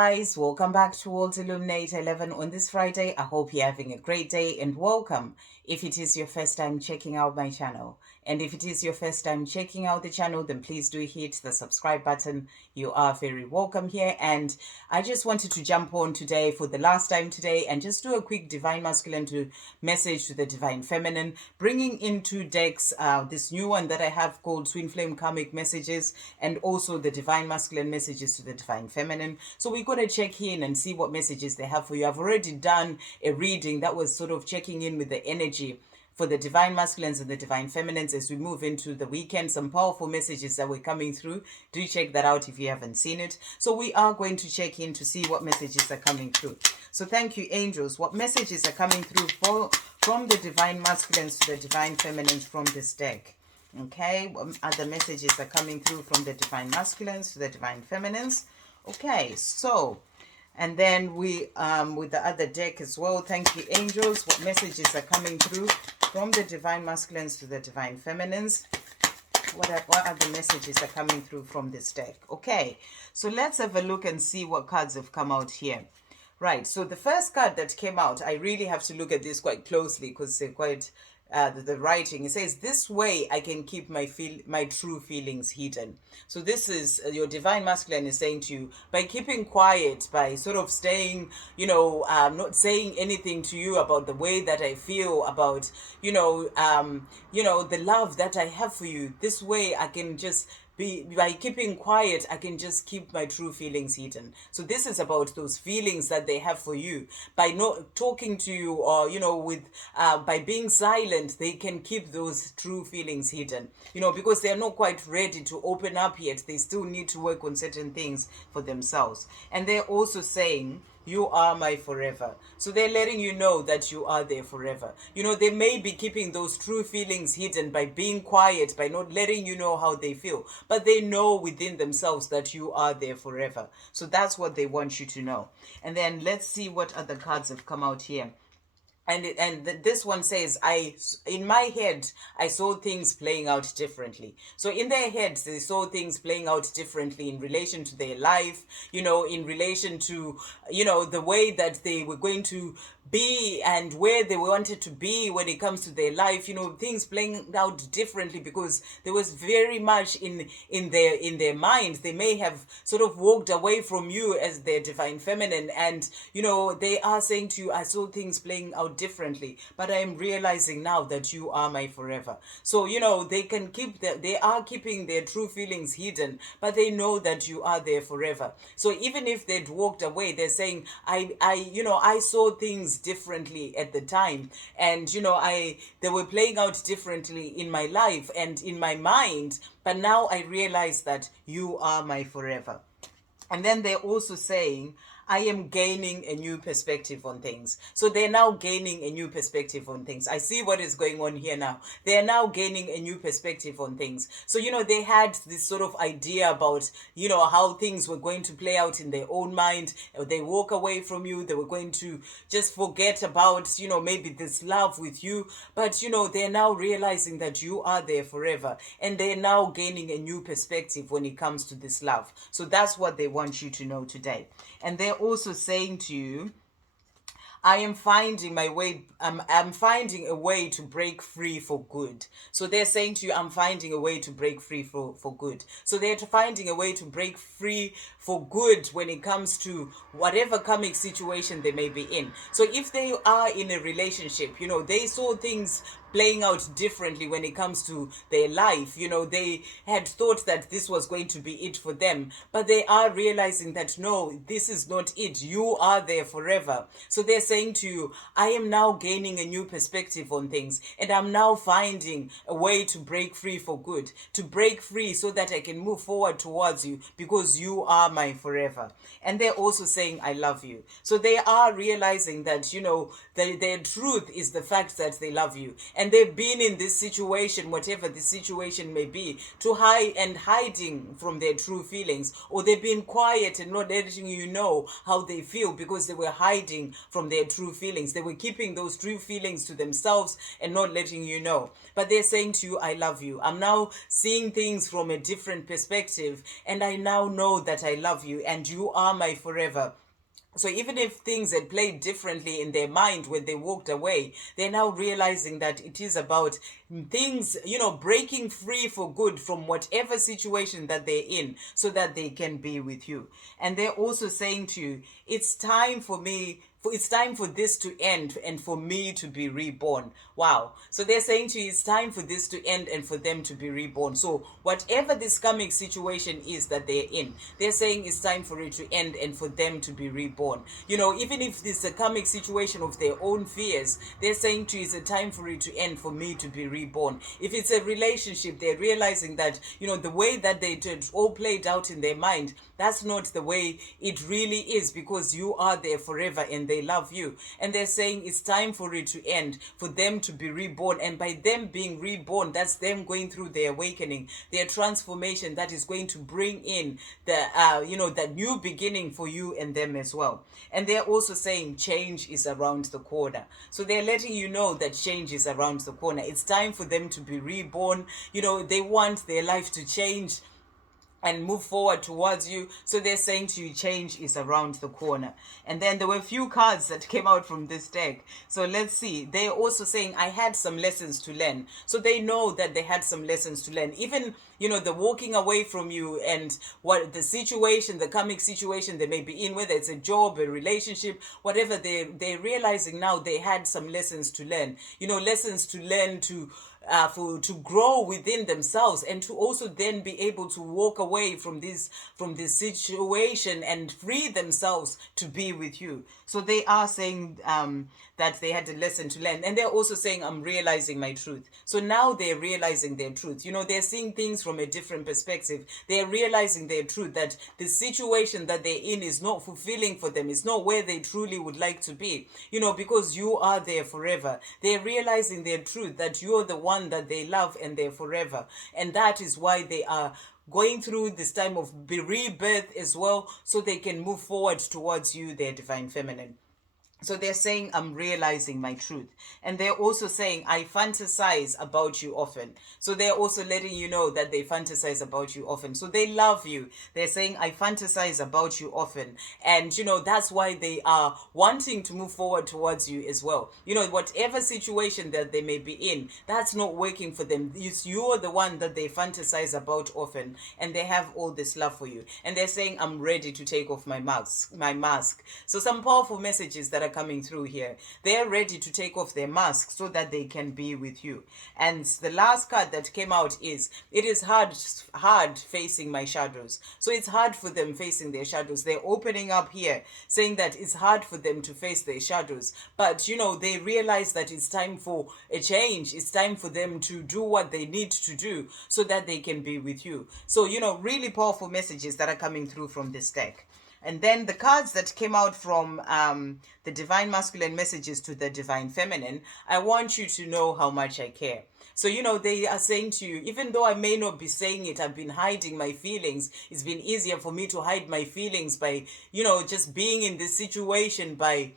Guys, welcome back to World Illuminate 11 on this Friday. I hope you're having a great day and welcome if it is your first time checking out my channel. And if it is your first time checking out the channel, then please do hit the subscribe button. You are very welcome here. And I just wanted to jump on today for the last time today and just do a quick Divine Masculine to message to the Divine Feminine, bringing into decks this new one that I have called Twin Flame Karmic Messages and also the Divine Masculine Messages to the Divine Feminine. So we're going to check in and see what messages they have for you. I've already done a reading that was sort of checking in with the energy for the divine masculines and the divine feminines as we move into the weekend. Some powerful messages that were coming through. Do check that out if you haven't seen it. So we are going to check in to see what messages are coming through. So thank you, angels. What messages are coming through from the divine masculines to the divine feminines from this deck? Okay, what other messages are coming through from the divine masculines to the divine feminines? Okay, so and then we with the other deck as well. Thank you, angels. What messages are coming through from the divine masculines to the divine feminines? What other messages are coming through from this deck? Okay, so let's have a look and see what cards have come out here. Right, so the first card that came out, I really have to look at this quite closely because they're quite the writing. It says, this way I can keep my true feelings hidden. So this is your divine masculine is saying to you, by keeping quiet, by sort of staying, not saying anything to you about the way that I feel about, the love that I have for you. This way I can just by keeping quiet, I can just keep my true feelings hidden. So this is about those feelings that they have for you. By not talking to you, or by being silent, they can keep those true feelings hidden. Because they are not quite ready to open up yet. They still need to work on certain things for themselves. And they're also saying, you are my forever. So they're letting you know that you are there forever. They may be keeping those true feelings hidden by being quiet, by not letting you know how they feel, but they know within themselves that you are there forever. So that's what they want you to know. And then let's see what other cards have come out here. And this one says, in my head I saw things playing out differently. So in their heads they saw things playing out differently in relation to their life, in relation to the way that they were going to be and where they wanted to be when it comes to their life. Things playing out differently because there was very much in their minds. They may have sort of walked away from you as their divine feminine, and they are saying to you, I saw things playing out differently, but I am realizing now that you are my forever. So they are keeping their true feelings hidden, but they know that you are there forever. So even if they'd walked away, they're saying, I saw things differently at the time, and they were playing out differently in my life and in my mind, but now I realize that you are my forever. And then they're also saying, I am gaining a new perspective on things. So they're now gaining a new perspective on things. I see what is going on here now. They're now gaining a new perspective on things. So, they had this sort of idea about, how things were going to play out in their own mind. They walk away from you. They were going to just forget about, maybe this love with you. But, they're now realizing that you are there forever. And they're now gaining a new perspective when it comes to this love. So that's what they want you to know today. And they're also saying to you, I am finding my way. I'm finding a way to break free for good. So they're saying to you, I'm finding a way to break free for good. So they're finding a way to break free for good when it comes to whatever karmic situation they may be in. So if they are in a relationship, they saw things playing out differently when it comes to their life. They had thought that this was going to be it for them, but they are realizing that no, this is not it. You are there forever. So they're saying to you, I am now gaining a new perspective on things, and I'm now finding a way to break free for good, to break free so that I can move forward towards you because you are my forever. And they're also saying, I love you. So they are realizing that, their truth is the fact that they love you. And and they've been in this situation, whatever the situation may be, to hiding from their true feelings, or they've been quiet and not letting you know how they feel because they were hiding from their true feelings. They were keeping those true feelings to themselves and not letting you know. But they're saying to you, I love you. I'm now seeing things from a different perspective, and I now know that I love you and you are my forever. So even if things had played differently in their mind when they walked away, they're now realizing that it is about things, breaking free for good from whatever situation that they're in so that they can be with you. And they're also saying to you, it's time for me. It's time for this to end and for me to be reborn. Wow. So they're saying to you, it's time for this to end and for them to be reborn. So whatever this karmic situation is that they're in, they're saying it's time for it to end and for them to be reborn. Even if this is a karmic situation of their own fears, they're saying to you, it's a time for it to end, for me to be reborn. If it's a relationship, they're realizing that, the way that they did all played out in their mind, that's not the way it really is, because you are there forever and they love you. And they're saying it's time for it to end, for them to be reborn. And by them being reborn, that's them going through their awakening, their transformation that is going to bring in the new beginning for you and them as well. And they're also saying change is around the corner. So they're letting you know that change is around the corner. It's time for them to be reborn. They want their life to change and move forward towards you. So they're saying to you, change is around the corner. And then there were a few cards that came out from this deck. So let's see. They're also saying, I had some lessons to learn. So they know that they had some lessons to learn. Even, the walking away from you and what the situation, the karmic situation they may be in, whether it's a job, a relationship, whatever, they're realizing now they had some lessons to learn. Lessons to learn to grow within themselves, and to also then be able to walk away from this situation and free themselves to be with you. So they are saying that they had a lesson to learn, and they're also saying, I'm realizing my truth. So now they're realizing their truth. They're seeing things from a different perspective. They're realizing their truth, that the situation that they're in is not fulfilling for them. It's not where they truly would like to be, because you are there forever. They're realizing their truth, that you're the one that they love and they're forever. And that is why they are going through this time of rebirth as well, so they can move forward towards you, their divine feminine. So they're saying, I'm realizing my truth. And they're also saying, I fantasize about you often. So they're also letting you know that they fantasize about you often. So they love you. They're saying, I fantasize about you often. And, that's why they are wanting to move forward towards you as well. Whatever situation that they may be in, that's not working for them. You're the one that they fantasize about often. And they have all this love for you. And they're saying, I'm ready to take off my mask. So some powerful messages that are coming through here. They're ready to take off their mask so that they can be with you. And the last card that came out is, it is hard facing my shadows. So it's hard for them facing their shadows. They're opening up here, saying that it's hard for them to face their shadows. But, they realize that it's time for a change. It's time for them to do what they need to do so that they can be with you. So, really powerful messages that are coming through from this deck. And then the cards that came out from the Divine Masculine messages to the Divine Feminine, I want you to know how much I care. So, they are saying to you, even though I may not be saying it, I've been hiding my feelings. It's been easier for me to hide my feelings by, just being in this situation, by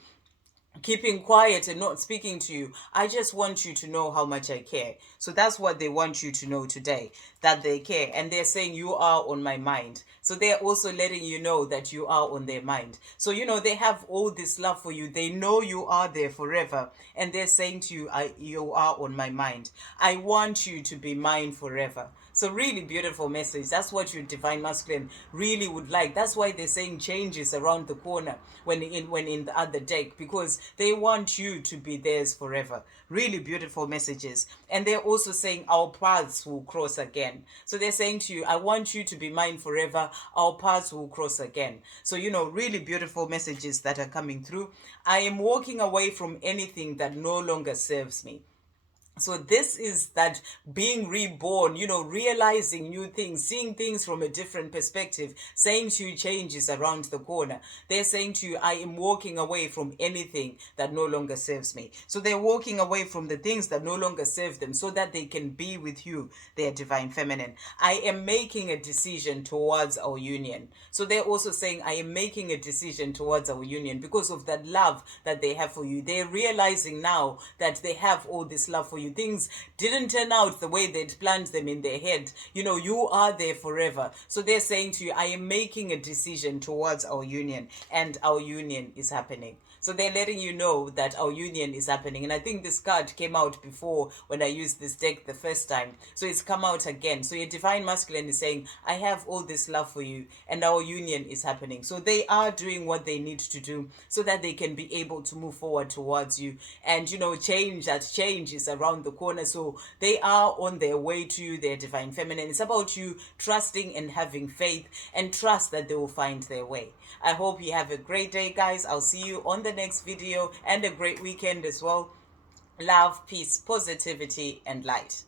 keeping quiet and not speaking to you. I just want you to know how much I care. So that's what they want you to know today, that they care. And they're saying, you are on my mind. So they're also letting you know that you are on their mind. So, they have all this love for you. They know you are there forever. And they're saying to you, you are on my mind. I want you to be mine forever. So really beautiful message. That's what your Divine Masculine really would like. That's why they're saying changes around the corner when in the other deck, because they want you to be theirs forever. Really beautiful messages. And they're also saying our paths will cross again. So they're saying to you, I want you to be mine forever. Our paths will cross again. So, really beautiful messages that are coming through. I am walking away from anything that no longer serves me. So this is that being reborn, realizing new things, seeing things from a different perspective, saying to you change is around the corner. They're saying to you, I am walking away from anything that no longer serves me. So they're walking away from the things that no longer serve them so that they can be with you, their divine feminine. I am making a decision towards our union. So they're also saying, I am making a decision towards our union because of that love that they have for you. They're realizing now that they have all this love for you. Things didn't turn out the way they'd planned them in their head. You are there forever. So they're saying to you, I am making a decision towards our union, and our union is happening. So they're letting you know that our union is happening. And I think this card came out before when I used this deck the first time. So it's come out again. So your divine masculine is saying, I have all this love for you and our union is happening. So they are doing what they need to do so that they can be able to move forward towards you. And change is around the corner. So they are on their way to you, their divine feminine. It's about you trusting and having faith and trust that they will find their way. I hope you have a great day, guys. I'll see you on the next video, and a great weekend as well. Love, peace, positivity, and light.